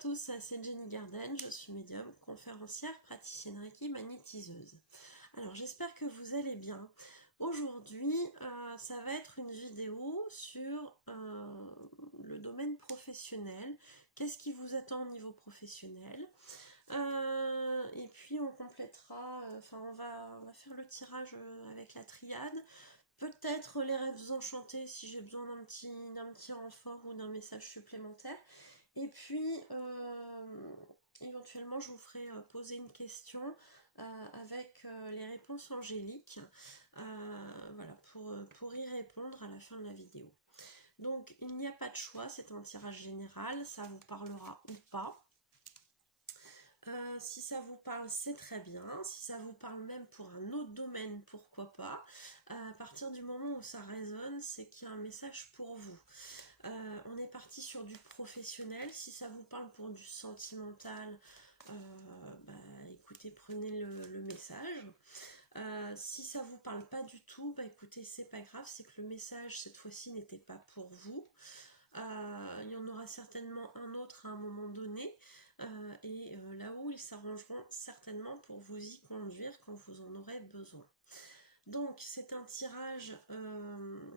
tous, c'est Jenny Garden, je suis médium, conférencière, praticienne Reiki, magnétiseuse. Alors j'espère que vous allez bien. Aujourd'hui, ça va être une vidéo sur le domaine professionnel. Qu'est-ce qui vous attend au niveau professionnel? Et puis on complétera, on va faire le tirage avec la triade. Peut-être les rêves enchantés si j'ai besoin d'un petit renfort ou d'un message supplémentaire. Et puis, éventuellement, je vous ferai poser une question avec les réponses angéliques, voilà, pour y répondre à la fin de la vidéo. Donc, il n'y a pas de choix, c'est un tirage général, ça vous parlera ou pas. Si ça vous parle, c'est très bien. Si ça vous parle même pour un autre domaine, pourquoi pas. À partir du moment où ça résonne, c'est qu'il y a un message pour vous. On est parti sur du professionnel. Si ça vous parle pour du sentimental, écoutez, prenez le message. Si ça vous parle pas du tout, écoutez, c'est pas grave, c'est que le message cette fois-ci n'était pas pour vous. Il y en aura certainement un autre à un moment donné, et là où ils s'arrangeront certainement pour vous y conduire quand vous en aurez besoin. Donc c'est un tirage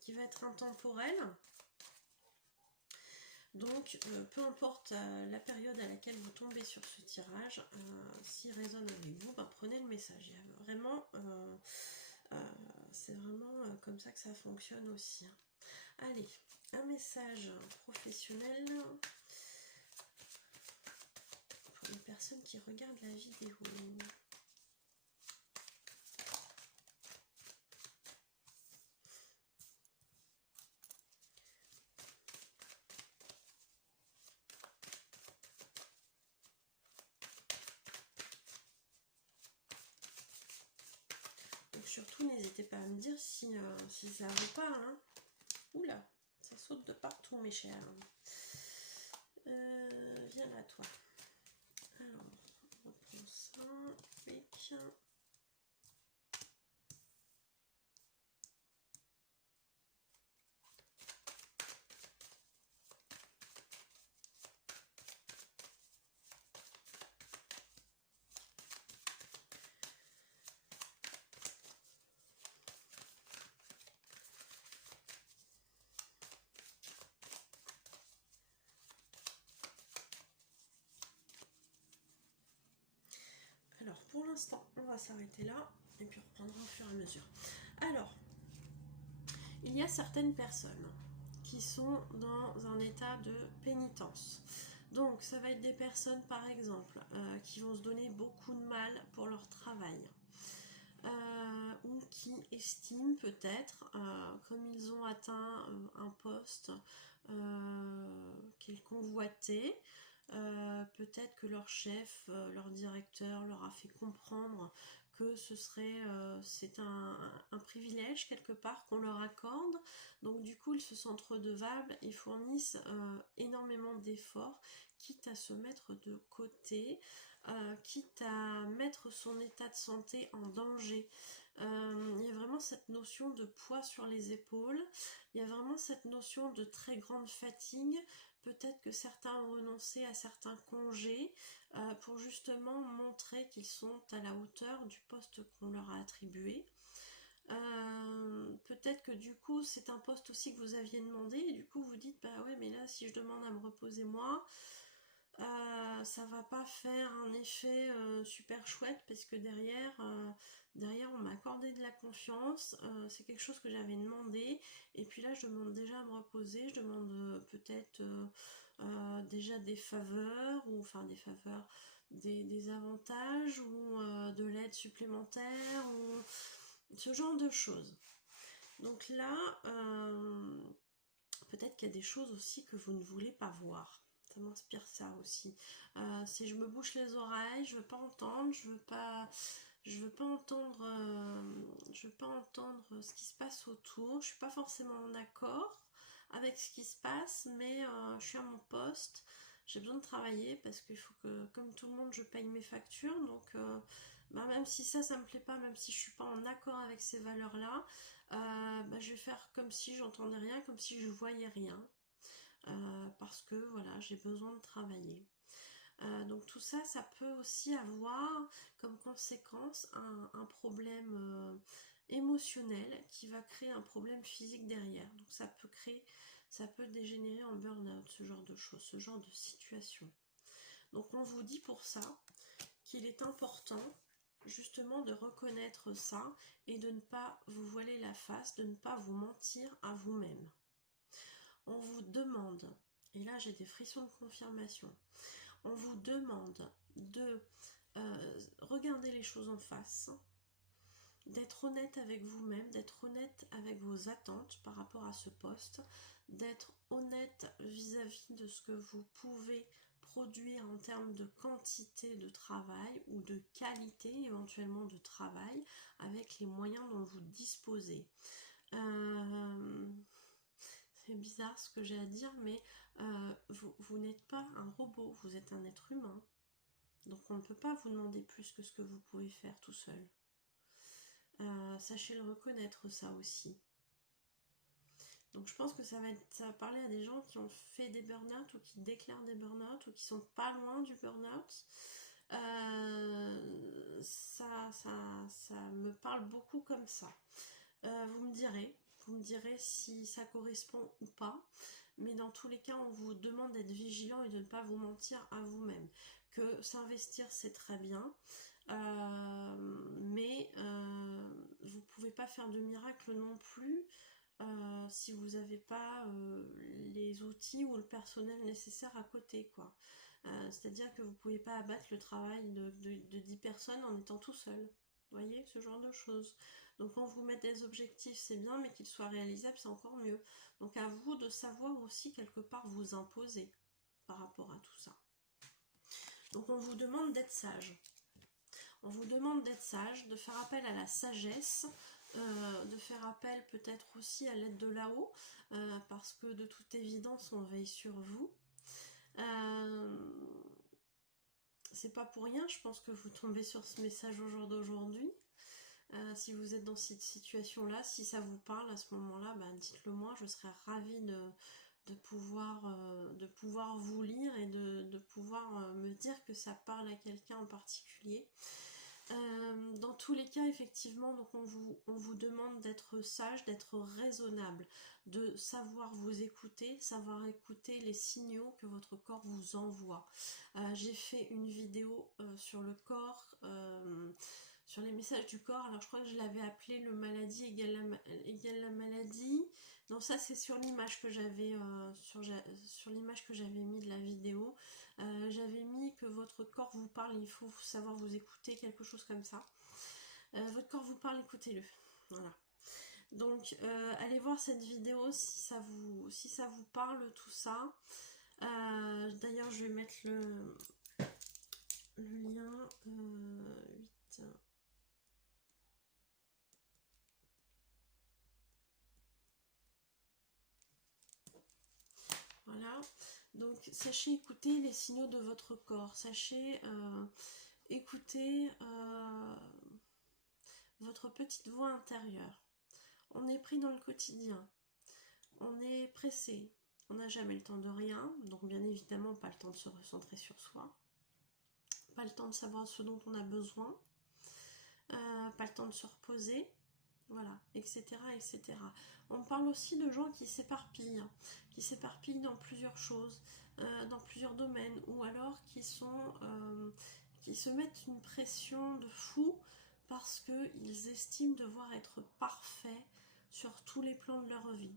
qui va être intemporel. Donc, peu importe la période à laquelle vous tombez sur ce tirage, s'il résonne avec vous, prenez le message. Il y a vraiment, c'est vraiment comme ça que ça fonctionne aussi. Allez, un message professionnel pour les personnes qui regardent la vidéo. Donc surtout, n'hésitez pas à me dire si ça vous parle. Hein. Oula, ça saute de partout, mes chers. Viens là, toi. Alors, on reprend ça. Quick. Alors, pour l'instant, on va s'arrêter là et puis reprendre au fur et à mesure. Alors, il y a certaines personnes qui sont dans un état de pénitence. Donc, ça va être des personnes, par exemple, qui vont se donner beaucoup de mal pour leur travail. Ou qui estiment peut-être, comme ils ont atteint un poste qu'ils convoitaient, peut-être que leur chef, leur directeur leur a fait comprendre que c'est un privilège quelque part qu'on leur accorde, donc du coup ils se sentent redevables et fournissent énormément d'efforts, quitte à se mettre de côté, quitte à mettre son état de santé en danger. Il y a vraiment cette notion de poids sur les épaules, il y a vraiment cette notion de très grande fatigue. Peut-être que certains ont renoncé à certains congés pour justement montrer qu'ils sont à la hauteur du poste qu'on leur a attribué. Peut-être que du coup c'est un poste aussi que vous aviez demandé et du coup vous dites ouais, mais là si je demande à me reposer moi, ça va pas faire un effet super chouette parce que derrière on m'a accordé de la confiance, c'est quelque chose que j'avais demandé et puis là je demande déjà à me reposer, je demande peut-être déjà des faveurs, ou enfin des faveurs, des avantages ou de l'aide supplémentaire ou ce genre de choses. Donc là peut-être qu'il y a des choses aussi que vous ne voulez pas voir. Ça m'inspire ça aussi. Si je me bouche les oreilles, je veux pas entendre, je veux pas entendre ce qui se passe autour. Je suis pas forcément en accord avec ce qui se passe, mais je suis à mon poste. J'ai besoin de travailler parce qu'il faut que, comme tout le monde, je paye mes factures. Donc, même si ça me plaît pas, même si je suis pas en accord avec ces valeurs-là, je vais faire comme si j'entendais rien, comme si je voyais rien. Parce que voilà, j'ai besoin de travailler. Donc tout ça, ça peut aussi avoir comme conséquence un problème émotionnel qui va créer un problème physique derrière. Donc ça peut dégénérer en burn-out, ce genre de choses, ce genre de situation. Donc on vous dit pour ça qu'il est important justement de reconnaître ça et de ne pas vous voiler la face, de ne pas vous mentir à vous-même. On vous demande, et là j'ai des frissons de confirmation, on vous demande de regarder les choses en face, d'être honnête avec vous-même, d'être honnête avec vos attentes par rapport à ce poste, d'être honnête vis-à-vis de ce que vous pouvez produire en termes de quantité de travail ou de qualité éventuellement de travail avec les moyens dont vous disposez. C'est bizarre ce que j'ai à dire, mais vous n'êtes pas un robot, vous êtes un être humain. Donc on ne peut pas vous demander plus que ce que vous pouvez faire tout seul. Sachez le reconnaître ça aussi. Donc je pense que ça va parler à des gens qui ont fait des burn-out ou qui déclarent des burn-out ou qui sont pas loin du burn-out. Ça me parle beaucoup comme ça. Vous me direz si ça correspond ou pas. Mais dans tous les cas, on vous demande d'être vigilant et de ne pas vous mentir à vous-même. Que s'investir, c'est très bien. Mais vous ne pouvez pas faire de miracle non plus si vous n'avez pas les outils ou le personnel nécessaire à côté, quoi. C'est-à-dire que vous ne pouvez pas abattre le travail de 10 personnes en étant tout seul. Vous voyez, ce genre de choses. Donc quand vous mettez des objectifs, c'est bien, mais qu'ils soient réalisables, c'est encore mieux. Donc à vous de savoir aussi quelque part vous imposer par rapport à tout ça. Donc on vous demande d'être sage. On vous demande d'être sage, de faire appel à la sagesse, de faire appel peut-être aussi à l'aide de là-haut, parce que de toute évidence, on veille sur vous. C'est pas pour rien, je pense que vous tombez sur ce message au jour d'aujourd'hui. Si vous êtes dans cette situation-là, si ça vous parle à ce moment-là, ben dites-le moi, je serais ravie de pouvoir vous lire et de pouvoir me dire que ça parle à quelqu'un en particulier. Dans tous les cas, effectivement, donc on vous demande d'être sage, d'être raisonnable, de savoir vous écouter, savoir écouter les signaux que votre corps vous envoie. J'ai fait une vidéo sur le corps, sur les messages du corps. Alors je crois que je l'avais appelé le maladie égale la maladie. Non, ça c'est sur l'image que j'avais sur l'image que j'avais mis de la vidéo. J'avais mis que votre corps vous parle, il faut savoir vous écouter, quelque chose comme ça. Votre corps vous parle, écoutez-le. Voilà. Donc allez voir cette vidéo si ça vous parle tout ça. D'ailleurs je vais mettre le lien 8. Voilà, donc sachez écouter les signaux de votre corps, sachez écouter votre petite voix intérieure. On est pris dans le quotidien, on est pressé, on n'a jamais le temps de rien, donc bien évidemment pas le temps de se recentrer sur soi, pas le temps de savoir ce dont on a besoin, pas le temps de se reposer, voilà, etc., etc. On parle aussi de gens qui s'éparpillent dans plusieurs choses, dans plusieurs domaines, ou alors qui se mettent une pression de fou parce qu'ils estiment devoir être parfaits sur tous les plans de leur vie,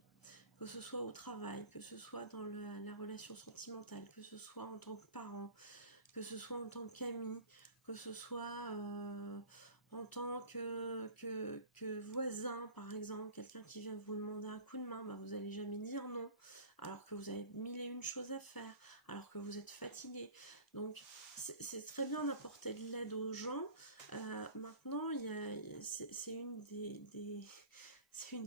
que ce soit au travail, que ce soit dans la relation sentimentale, que ce soit en tant que parent, que ce soit en tant qu'ami, que ce soit en tant que voisin, par exemple, quelqu'un qui vient vous demander un coup de main, bah vous n'allez jamais dire non, alors que vous avez 1001 choses à faire, alors que vous êtes fatigué. Donc c'est très bien d'apporter de l'aide aux gens. Maintenant, c'est une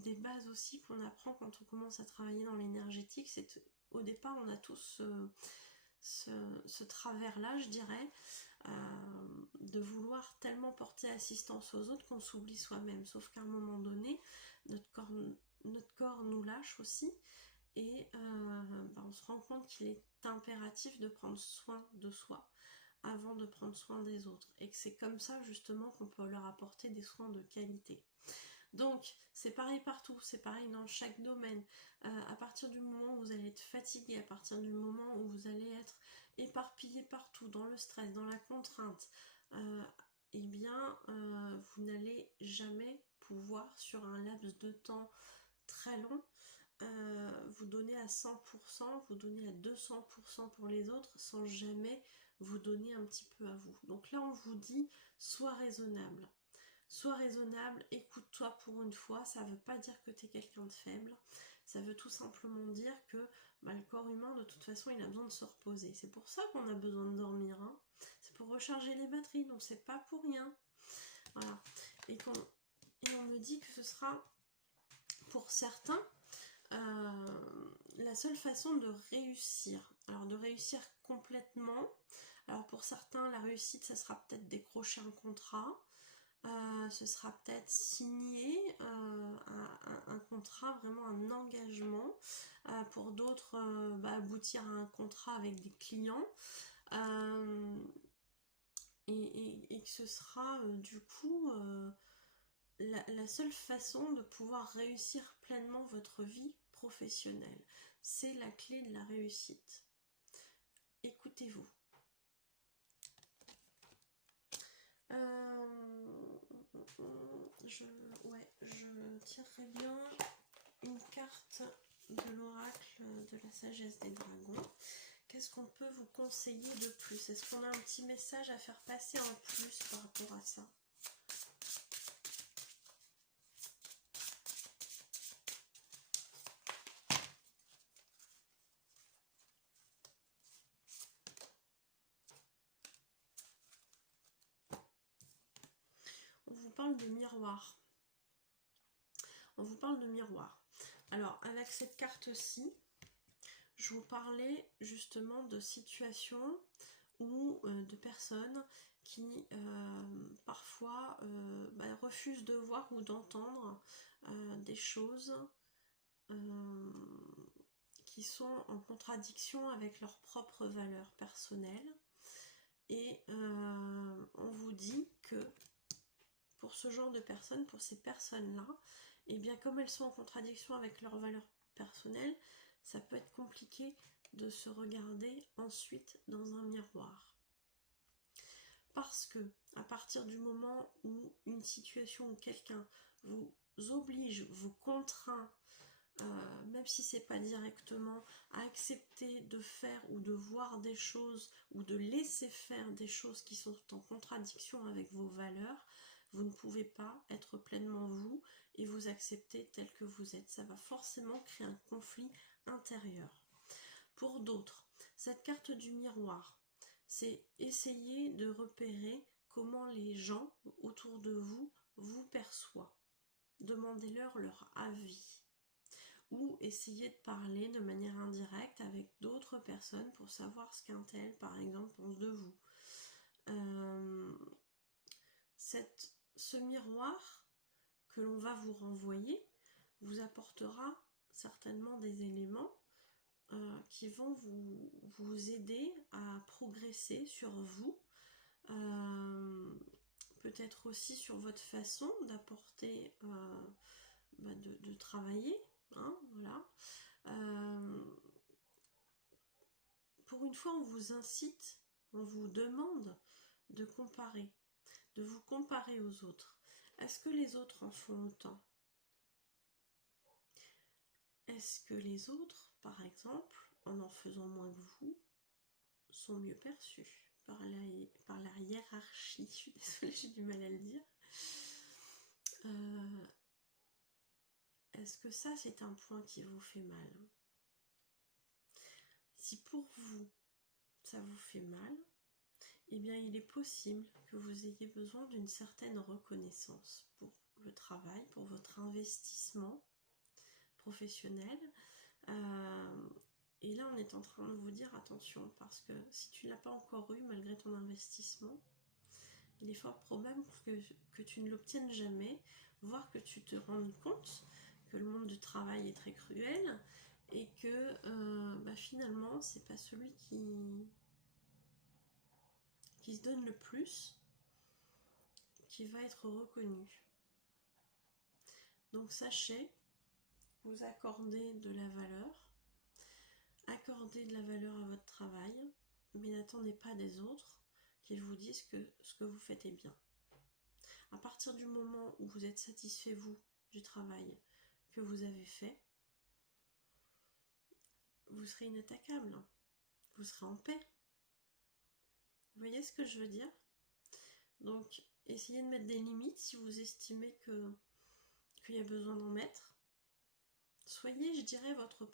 des bases aussi qu'on apprend quand on commence à travailler dans l'énergétique. C'est au départ, on a tous ce travers-là, je dirais, de vouloir tellement porter assistance aux autres qu'on s'oublie soi-même. Sauf qu'à un moment donné, notre corps nous lâche aussi, et on se rend compte qu'il est impératif de prendre soin de soi, avant de prendre soin des autres. Et que c'est comme ça justement qu'on peut leur apporter des soins de qualité. Donc, c'est pareil partout, c'est pareil dans chaque domaine. À partir du moment où vous allez être fatigué, à partir du moment où vous allez être éparpillé partout, dans le stress, dans la contrainte, eh bien, vous n'allez jamais pouvoir, sur un laps de temps très long, vous donner à 100%, vous donner à 200% pour les autres, sans jamais vous donner un petit peu à vous. Donc là, on vous dit, sois raisonnable. Sois raisonnable, écoute-toi pour une fois, ça ne veut pas dire que tu es quelqu'un de faible, ça veut tout simplement dire que le corps humain, de toute façon, il a besoin de se reposer. C'est pour ça qu'on a besoin de dormir, hein. C'est pour recharger les batteries, donc c'est pas pour rien. Voilà. Et on me dit que ce sera, pour certains, la seule façon de réussir. Alors de réussir complètement, alors pour certains, la réussite, ça sera peut-être décrocher un contrat. Ce sera peut-être signer un contrat, vraiment un engagement. Pour d'autres, aboutir à un contrat avec des clients. Et que ce sera du coup la seule façon de pouvoir réussir pleinement votre vie professionnelle. C'est la clé de la réussite. Écoutez-vous. Je tirerai bien une carte de l'oracle de la sagesse des dragons. Qu'est-ce qu'on peut vous conseiller de plus? Est-ce qu'on a un petit message à faire passer en plus par rapport à ça? On vous parle de miroir. On vous parle de miroir. Alors, avec cette carte-ci, je vous parlais justement de situations ou de personnes qui parfois refusent de voir ou d'entendre des choses qui sont en contradiction avec leurs propres valeurs personnelles. Et on vous dit que pour ce genre de personnes, pour ces personnes-là, et bien comme elles sont en contradiction avec leurs valeurs personnelles, ça peut être compliqué de se regarder ensuite dans un miroir. Parce que à partir du moment où une situation ou quelqu'un vous oblige, vous contraint, même si c'est pas directement, à accepter de faire ou de voir des choses ou de laisser faire des choses qui sont en contradiction avec vos valeurs, vous ne pouvez pas être pleinement vous et vous accepter tel que vous êtes. Ça va forcément créer un conflit intérieur. Pour d'autres, cette carte du miroir, c'est essayer de repérer comment les gens autour de vous vous perçoivent. Demandez-leur leur avis. Ou essayez de parler de manière indirecte avec d'autres personnes pour savoir ce qu'un tel, par exemple, pense de vous. Ce miroir que l'on va vous renvoyer vous apportera certainement des éléments qui vont vous aider à progresser sur vous, peut-être aussi sur votre façon d'apporter, de travailler, hein, voilà. Pour une fois, on vous incite, on vous demande de comparer, de vous comparer aux autres. Est-ce que les autres en font autant? Est-ce que les autres, par exemple, en faisant moins que vous, sont mieux perçus par la hiérarchie? Je suis désolée, j'ai du mal à le dire. Est-ce que ça, c'est un point qui vous fait mal? Si pour vous, ça vous fait mal, eh bien il est possible que vous ayez besoin d'une certaine reconnaissance pour le travail, pour votre investissement professionnel. Et là on est en train de vous dire attention, parce que si tu ne l'as pas encore eu malgré ton investissement, il est fort probable que tu ne l'obtiennes jamais, voire que tu te rendes compte que le monde du travail est très cruel et que finalement c'est pas celui qui qui se donne le plus qui va être reconnu. Donc sachez, vous accordez de la valeur, accordez de la valeur à votre travail, mais n'attendez pas des autres qu'ils vous disent que ce que vous faites est bien. À partir du moment où vous êtes satisfait, vous, du travail que vous avez fait, vous serez inattaquable, vous serez en paix. Vous voyez ce que je veux dire? Donc, essayez de mettre des limites si vous estimez qu'il y a besoin d'en mettre. Soyez, je dirais, votre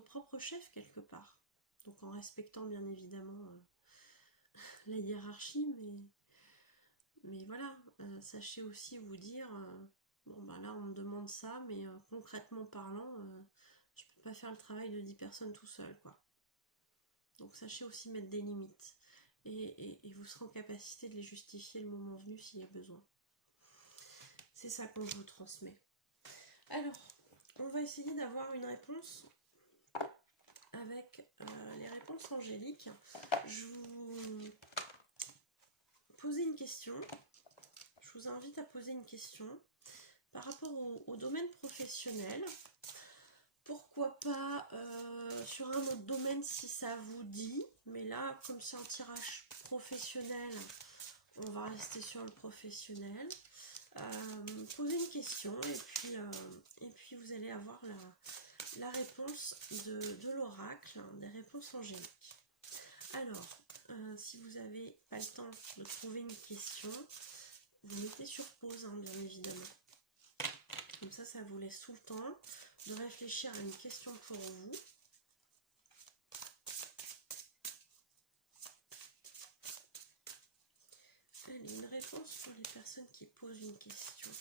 propre chef quelque part. Donc en respectant bien évidemment la hiérarchie, mais voilà, sachez aussi vous dire, bon ben là on me demande ça, mais concrètement parlant, je peux pas faire le travail de 10 personnes tout seul, quoi. Donc sachez aussi mettre des limites, et vous serez en capacité de les justifier le moment venu s'il y a besoin. C'est ça qu'on vous transmet. Alors, on va essayer d'avoir une réponse avec les réponses angéliques. Je vous poser une question. Je vous invite à poser une question par rapport au domaine professionnel. Pourquoi pas sur un autre domaine si ça vous dit. Mais là, comme c'est un tirage professionnel, on va rester sur le professionnel. Posez une question et puis vous allez avoir la réponse de l'oracle, des réponses angéliques. Alors, si vous n'avez pas le temps de trouver une question, vous mettez sur pause, hein, bien évidemment. Comme ça vous laisse tout le temps de réfléchir à une question pour vous. Allez, une réponse pour les personnes qui posent une question.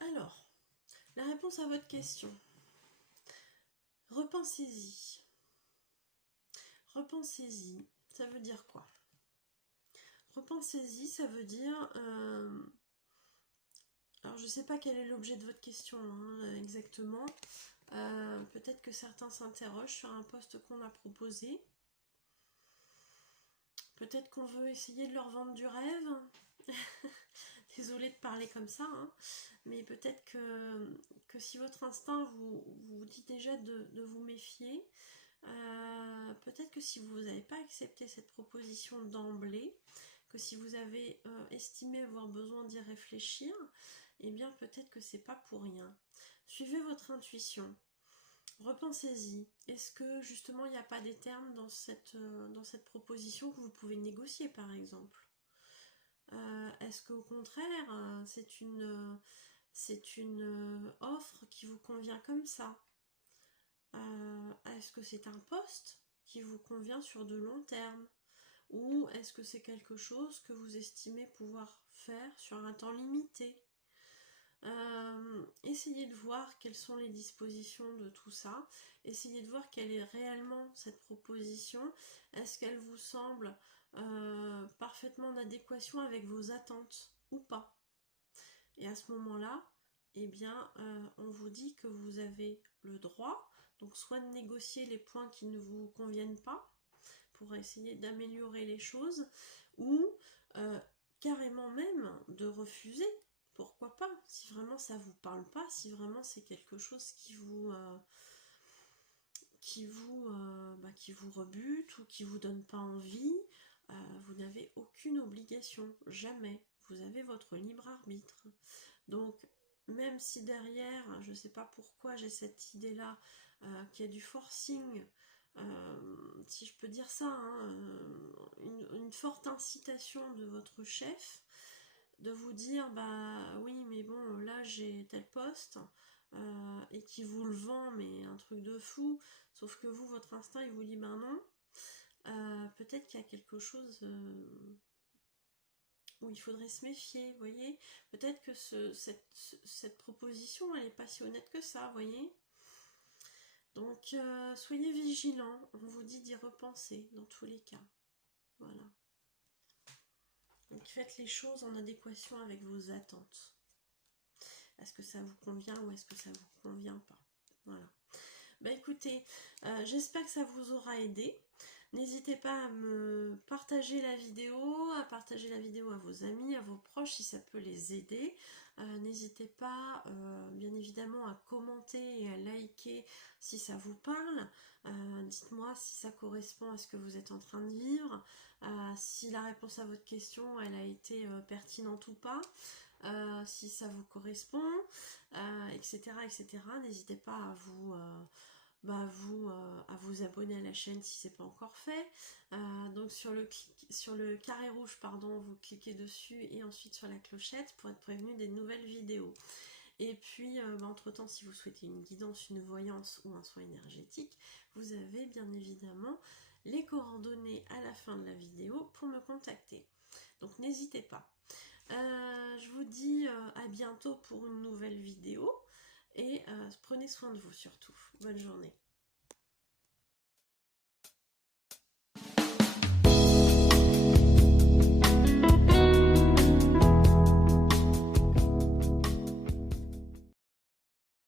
Alors, la réponse à votre question. Repensez-y. Repensez-y, ça veut dire quoi? Repensez-y, ça veut dire... alors, je ne sais pas quel est l'objet de votre question, hein, exactement. Peut-être que certains s'interrogent sur un poste qu'on a proposé. Peut-être qu'on veut essayer de leur vendre du rêve. Désolée de parler comme ça, hein. Mais peut-être que si votre instinct vous dit déjà de vous méfier, peut-être que si vous n'avez pas accepté cette proposition d'emblée, que si vous avez estimé avoir besoin d'y réfléchir, eh bien peut-être que c'est pas pour rien. Suivez votre intuition. Repensez-y. Est-ce que justement il n'y a pas des termes dans cette proposition que vous pouvez négocier par exemple? Est-ce qu'au contraire c'est une offre qui vous convient comme ça? Est-ce que c'est un poste qui vous convient sur de long terme? Ou est-ce que c'est quelque chose que vous estimez pouvoir faire sur un temps limité? Essayez de voir quelles sont les dispositions de tout ça. Essayez de voir quelle est réellement cette proposition. Est-ce qu'elle vous semble parfaitement en adéquation avec vos attentes ou pas? Et à ce moment-là, eh bien, on vous dit que vous avez le droit, donc soit de négocier les points qui ne vous conviennent pas, pour essayer d'améliorer les choses, ou carrément même de refuser. Pourquoi pas? Si vraiment ça vous parle pas, si vraiment c'est quelque chose qui vous rebute ou qui vous donne pas envie, vous n'avez aucune obligation, jamais. Vous avez votre libre arbitre. Donc même si derrière, je ne sais pas pourquoi j'ai cette idée-là, qu'il y a du forcing, si je peux dire ça, hein, une forte incitation de votre chef, de vous dire, bah oui, mais bon, là j'ai tel poste, et qui vous le vend, mais un truc de fou, sauf que vous, votre instinct, il vous dit, ben non, peut-être qu'il y a quelque chose où il faudrait se méfier, vous voyez. Peut-être que cette proposition, elle n'est pas si honnête que ça, vous voyez. Donc, soyez vigilants, on vous dit d'y repenser dans tous les cas. Voilà. Donc, faites les choses en adéquation avec vos attentes. Est-ce que ça vous convient ou est-ce que ça vous convient pas? Voilà. Bah écoutez, j'espère que ça vous aura aidé. N'hésitez pas à me partager la vidéo, à partager la vidéo à vos amis, à vos proches si ça peut les aider. N'hésitez pas, bien évidemment, à commenter et à liker si ça vous parle. Dites-moi si ça correspond à ce que vous êtes en train de vivre, si la réponse à votre question elle a été pertinente ou pas. Si ça vous correspond, etc. etc. N'hésitez pas à vous abonner à la chaîne si c'est pas encore fait. Donc sur le carré rouge, pardon, vous cliquez dessus et ensuite sur la clochette pour être prévenu des nouvelles vidéos. Et puis, entre-temps, si vous souhaitez une guidance, une voyance ou un soin énergétique, vous avez bien évidemment les coordonnées à la fin de la vidéo pour me contacter. Donc n'hésitez pas. Je vous dis à bientôt pour une nouvelle vidéo et prenez soin de vous surtout. Bonne journée.